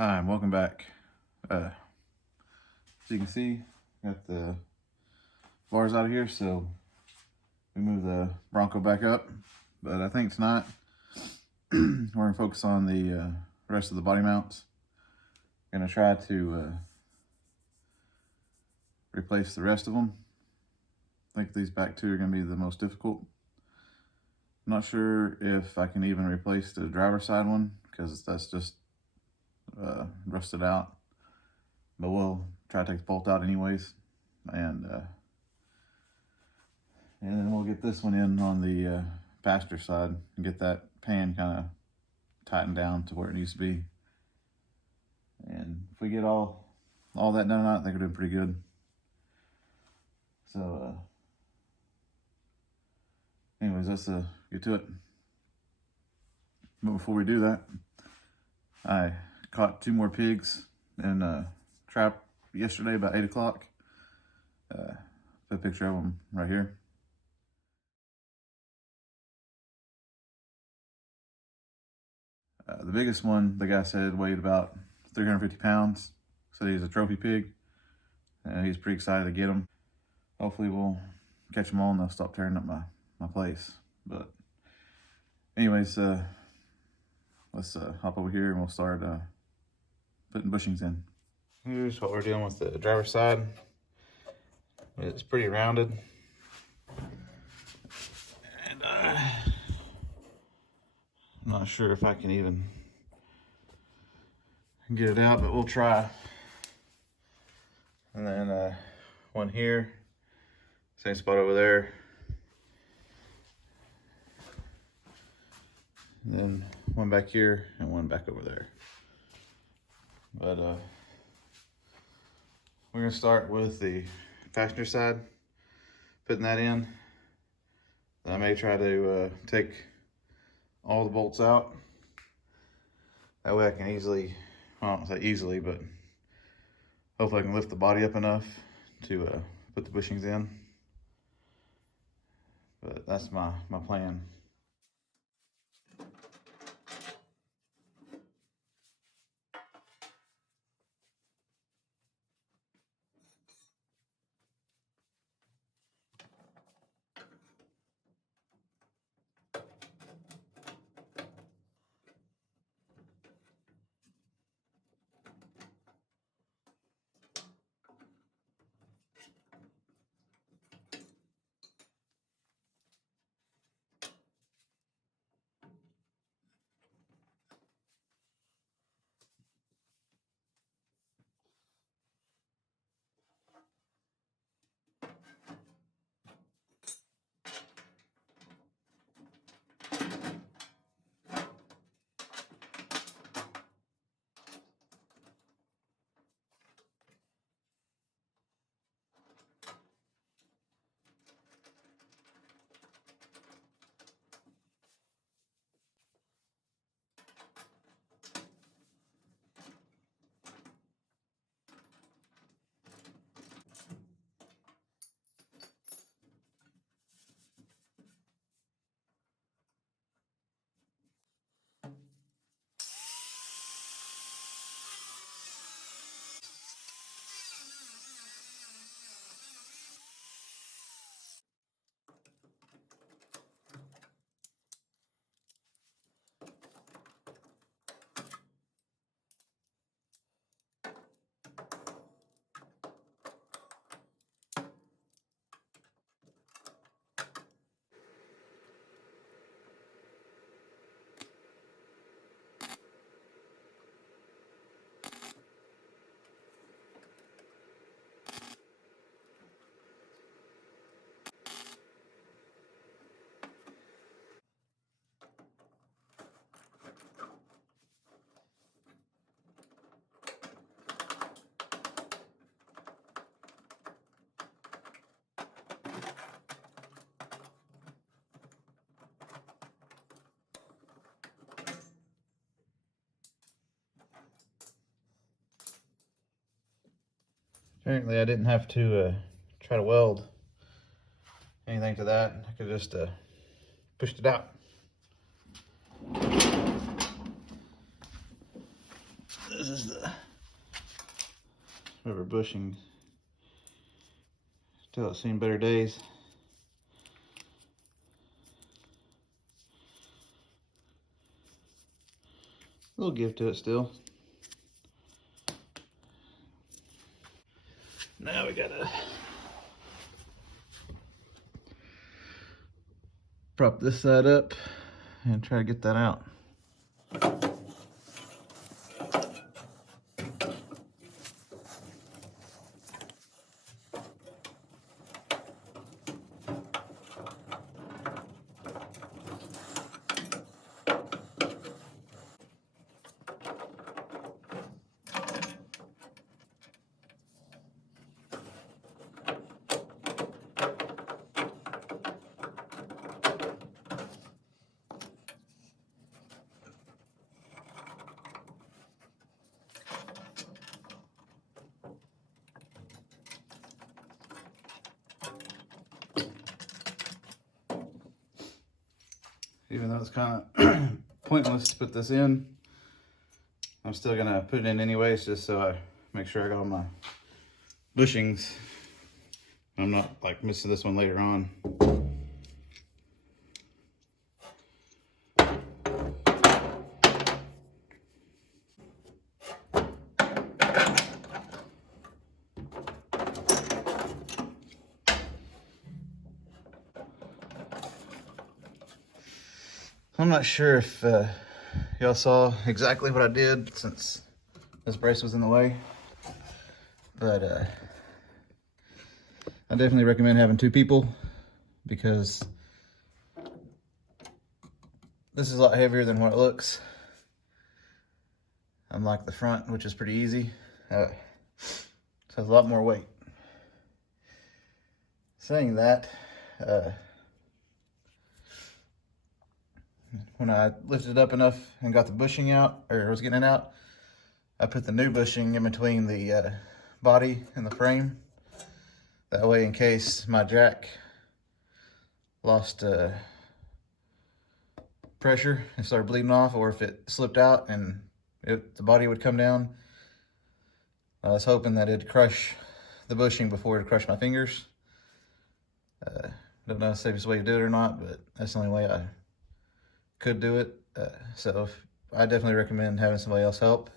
Hi, and welcome back. As you can see, got the bars out of here, so we move the Bronco back up, but I think tonight we're gonna focus on the rest of the body mounts. Gonna try to replace the rest of them. I think these back two are gonna be the most difficult. I'm not sure if I can even replace the driver's side one because that's just rusted out, but we'll try to take the bolt out anyways, and then we'll get this one in on the passenger side and get that pan kind of tightened down to where it needs to be. And if we get all that done, I think we're doing pretty good. So anyways, let's get to it. But before we do that, I caught 2 more pigs in a trap yesterday about 8 o'clock. Put a picture of them right here. The biggest one, the guy said, weighed about 350 pounds. Said he's a trophy pig. He's pretty excited to get him. Hopefully we'll catch them all and they'll stop tearing up my place. But anyways, let's hop over here and we'll start putting bushings in. Here's what we're doing with the driver's side. It's pretty rounded. And I'm not sure if I can even get it out, but we'll try. And then one here, same spot over there. And then one back here and one back over there. But we're gonna start with the passenger side, putting that in. I may try to take all the bolts out. That way I can easily, well, I don't say easily, but hopefully I can lift the body up enough to put the bushings in. But that's my plan. Apparently I didn't have to try to weld anything to that. I could just pushed it out. This is the rubber bushing. Still it's seen better days. A little give to it still. Now we gotta prop this side up and try to get that out. Even though it's kind of pointless to put this in, I'm still gonna put it in anyways, just so I make sure I got all my bushings. I'm not like missing this one later on. I'm not sure if y'all saw exactly what I did since this brace was in the way, but I definitely recommend having two people because this is a lot heavier than what it looks. Unlike the front, which is pretty easy, so it has a lot more weight. Saying that, when I lifted it up enough and got the bushing out, or was getting it out, I put the new bushing in between the body and the frame. That way, in case my jack lost pressure and started bleeding off, or if it slipped out and the body would come down, I was hoping that it'd crush the bushing before it crushed my fingers. Don't know the safest way to do it or not, but that's the only way I could do it. So I definitely recommend having somebody else help.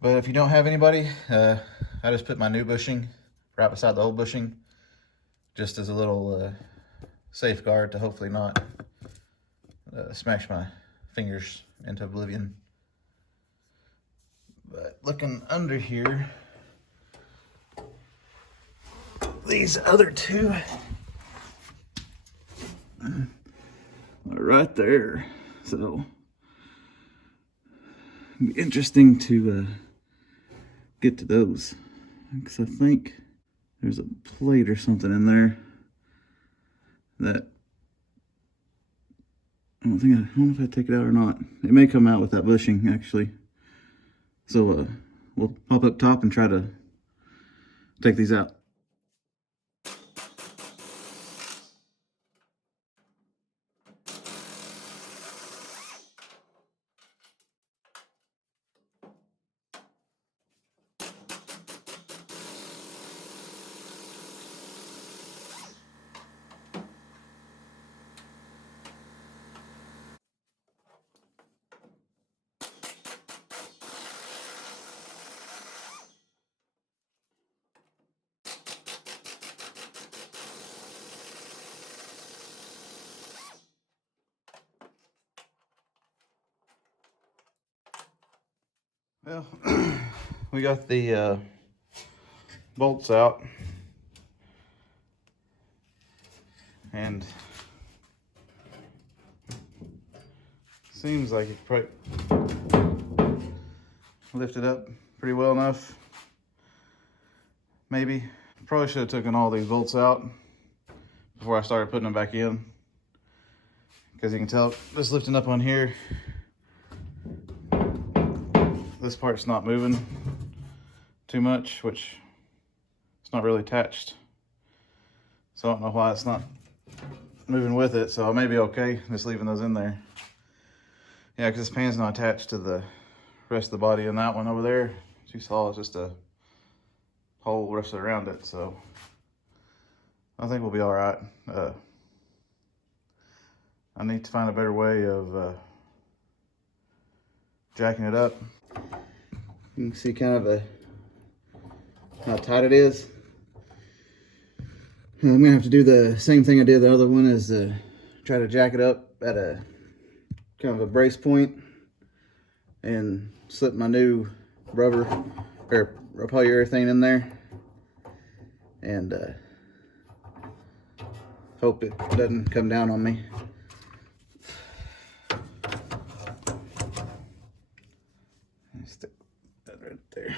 But if you don't have anybody, I just put my new bushing right beside the old bushing, just as a little safeguard to hopefully not smash my fingers into oblivion. But looking under here, these other two are right there. So it'd be interesting to get to those, because I think there's a plate or something in there that I don't know if I take it out or not. It may come out with that bushing actually. So we'll pop up top and try to take these out. Well, we got the bolts out, and seems like it probably lifted up pretty well enough. Maybe. Probably should have taken all these bolts out before I started putting them back in, because you can tell just lifting up on here, this part's not moving too much, which it's not really attached. So I don't know why it's not moving with it. So I may be okay just leaving those in there. Yeah, because this pan's not attached to the rest of the body in that one over there, as you saw, is just a hole rusted around it. So I think we'll be all right. I need to find a better way of jacking it up. You can see kind of how tight it is. I'm gonna have to do the same thing I did the other one, is try to jack it up at a kind of a brace point and slip my new rubber or polyurethane in there, and hope it doesn't come down on me. Stick that right there.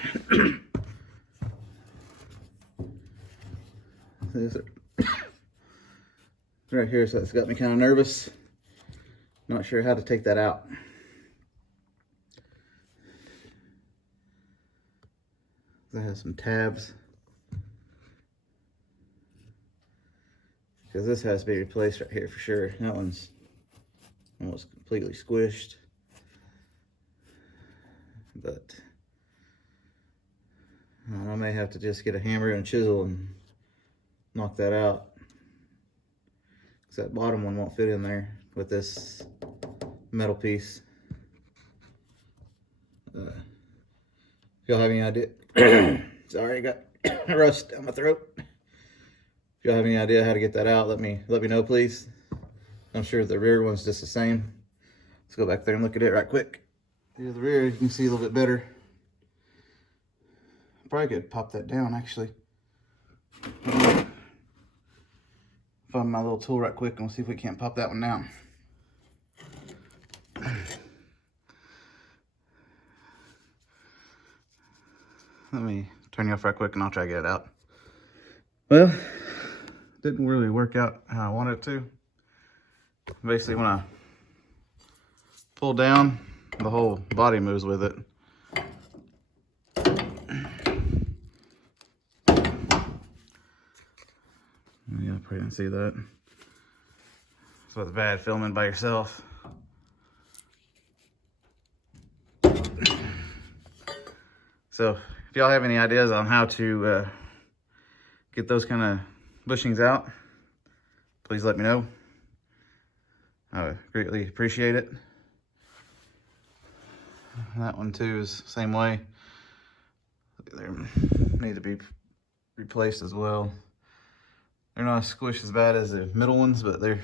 This right here, so it's got me kind of nervous. Not sure how to take that out. That has some tabs, because this has to be replaced right here for sure. That one's almost completely squished, but I may have to just get a hammer and a chisel and knock that out, because that bottom one won't fit in there with this metal piece. If y'all have any idea, sorry, I got rust down my throat. If y'all have any idea how to get that out, let me know, please. I'm sure the rear one's just the same. Let's go back there and look at it right quick. Here's the rear, you can see a little bit better. Probably could pop that down, actually. Find my little tool right quick and we'll see if we can't pop that one down. Let me turn you off right quick and I'll try to get it out. Well, didn't really work out how I wanted it to. Basically, when I pull down, the whole body moves with it. Yeah, probably didn't see that. So it's bad filming by yourself. So if y'all have any ideas on how to get those kind of bushings out, please let me know. I would greatly appreciate it. That one too is the same way. They need to be replaced as well. They're not squished as bad as the middle ones, but they're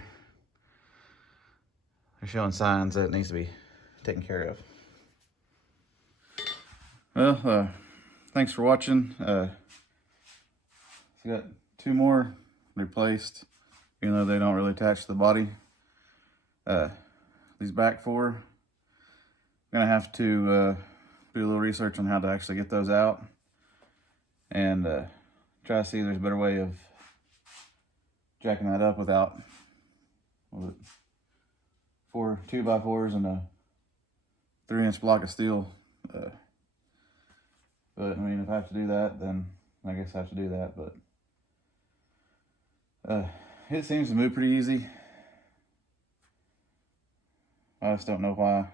showing signs that it needs to be taken care of. Well, thanks for watching. We got 2 more replaced, even though they don't really attach to the body. These back 4, I'm gonna have to do a little research on how to actually get those out, and try to see if there's a better way of jacking that up without 4 2x4s and a 3-inch block of steel. But I mean, if I have to do that, then I guess I have to do that. But it seems to move pretty easy. I just don't know why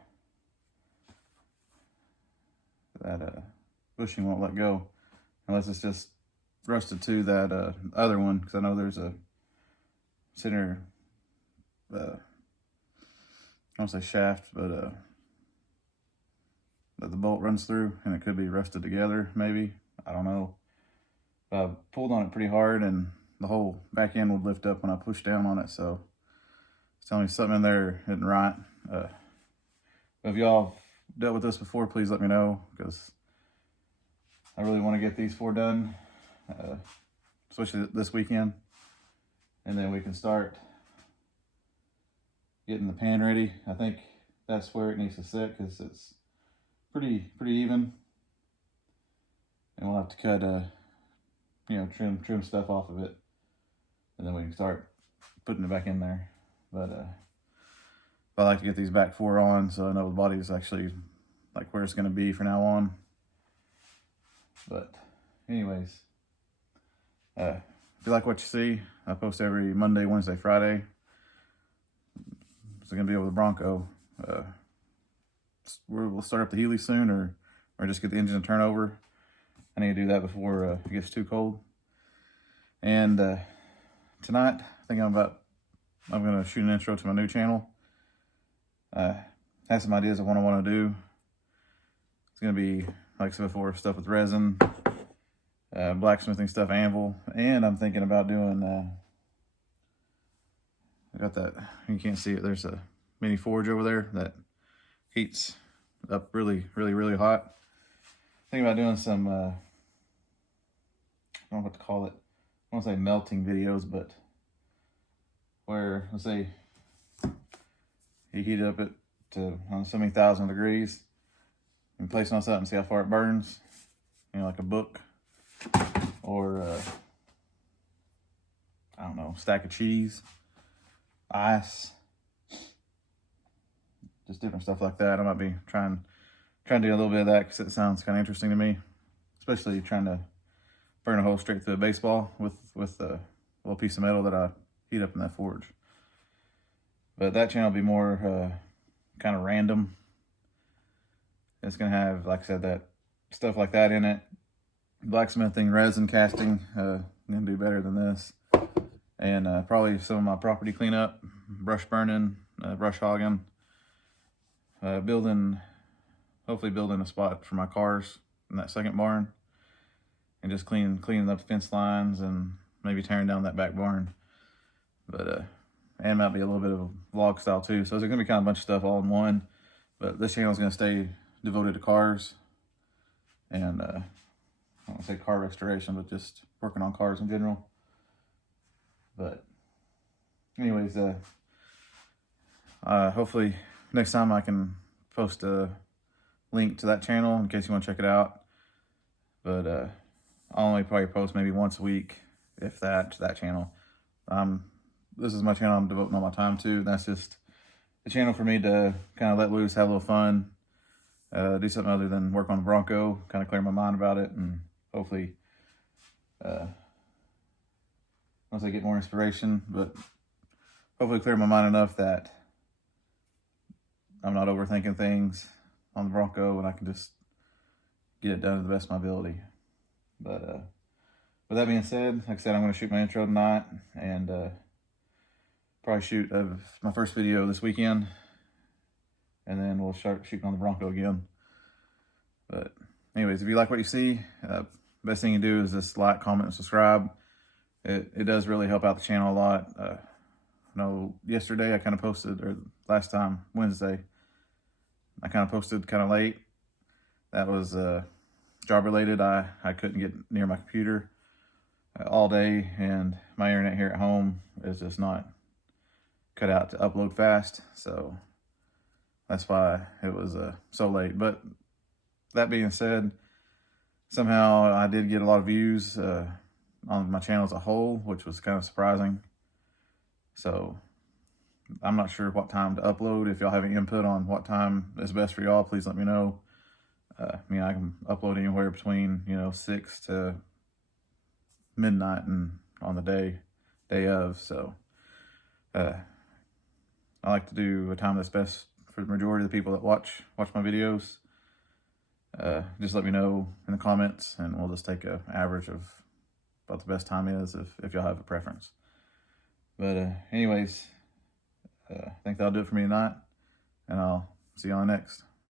that bushing won't let go, unless it's just rusted to that other one, because I know there's a center, I don't say shaft, but that the bolt runs through, and it could be rusted together, maybe. I don't know. But I pulled on it pretty hard, and the whole back end would lift up when I pushed down on it, so it's telling me something in there isn't right. If y'all dealt with this before, please let me know, because I really want to get these 4 done, especially this weekend, and then we can start getting the pan ready. I think that's where it needs to sit, because it's pretty even, and we'll have to cut you know, trim stuff off of it, and then we can start putting it back in there. But I like to get these back 4 on, so I know the body is actually like where it's going to be from now on. But anyways, if you like what you see, I post every Monday, Wednesday, Friday. It's going to be over the Bronco. we'll start up the Healy soon, or just get the engine to turn over. I need to do that before it gets too cold. And tonight, I think I'm going to shoot an intro to my new channel. Have some ideas of what I want to do. It's going to be, like I said before, stuff with resin, blacksmithing stuff, anvil, and I'm thinking about doing, I got that, you can't see it, there's a mini forge over there that heats up really hot. Thinking about doing some, I don't know what to call it, I don't want to say melting videos, but where, let's say, you heat it up at to so many thousand degrees, and place it on something and see how far it burns, you know, like a book, or I don't know, stack of cheese, ice, just different stuff like that. I might be trying to do a little bit of that because it sounds kind of interesting to me, especially trying to burn a hole straight through a baseball with a little piece of metal that I heat up in that forge. But that channel will be more kind of random. It's gonna have, like I said, that stuff like that in it. Blacksmithing, resin casting. I'm gonna do better than this. And probably some of my property cleanup, brush burning, brush hogging. Hopefully building a spot for my cars in that second barn. And just cleaning up the fence lines and maybe tearing down that back barn. But and might be a little bit of a vlog style too. So there's gonna be kind of a bunch of stuff all in one. But this channel is gonna stay devoted to cars, and I don't want to say car restoration, but just working on cars in general. But anyways, hopefully next time I can post a link to that channel in case you want to check it out. But I'll only probably post maybe once a week, if that, to that channel. This is my channel I'm devoting all my time to. That's just a channel for me to kind of let loose, have a little fun, do something other than work on the Bronco, kind of clear my mind about it, and hopefully, once I get more inspiration, but hopefully clear my mind enough that I'm not overthinking things on the Bronco and I can just get it done to the best of my ability. But with that being said, like I said, I'm going to shoot my intro tonight, and probably shoot my first video this weekend, and then we'll start shooting on the Bronco again. But anyways, if you like what you see, best thing you do is just like, comment, and subscribe. It does really help out the channel a lot. I know yesterday I kind of posted, or last time, Wednesday, I kind of posted kind of late. That was job related. I couldn't get near my computer all day, and my internet here at home is just not cut out to upload fast, so that's why it was so late. But that being said, somehow I did get a lot of views on my channel as a whole, which was kind of surprising. So I'm not sure what time to upload. If y'all have any input on what time is best for y'all, please let me know. I mean, I can upload anywhere between 6 to midnight and on the day of. So I like to do a time that's best for the majority of the people that watch my videos. Just let me know in the comments, and we'll just take an average of what the best time is if y'all have a preference. But anyways, I think that'll do it for me tonight, and I'll see y'all next.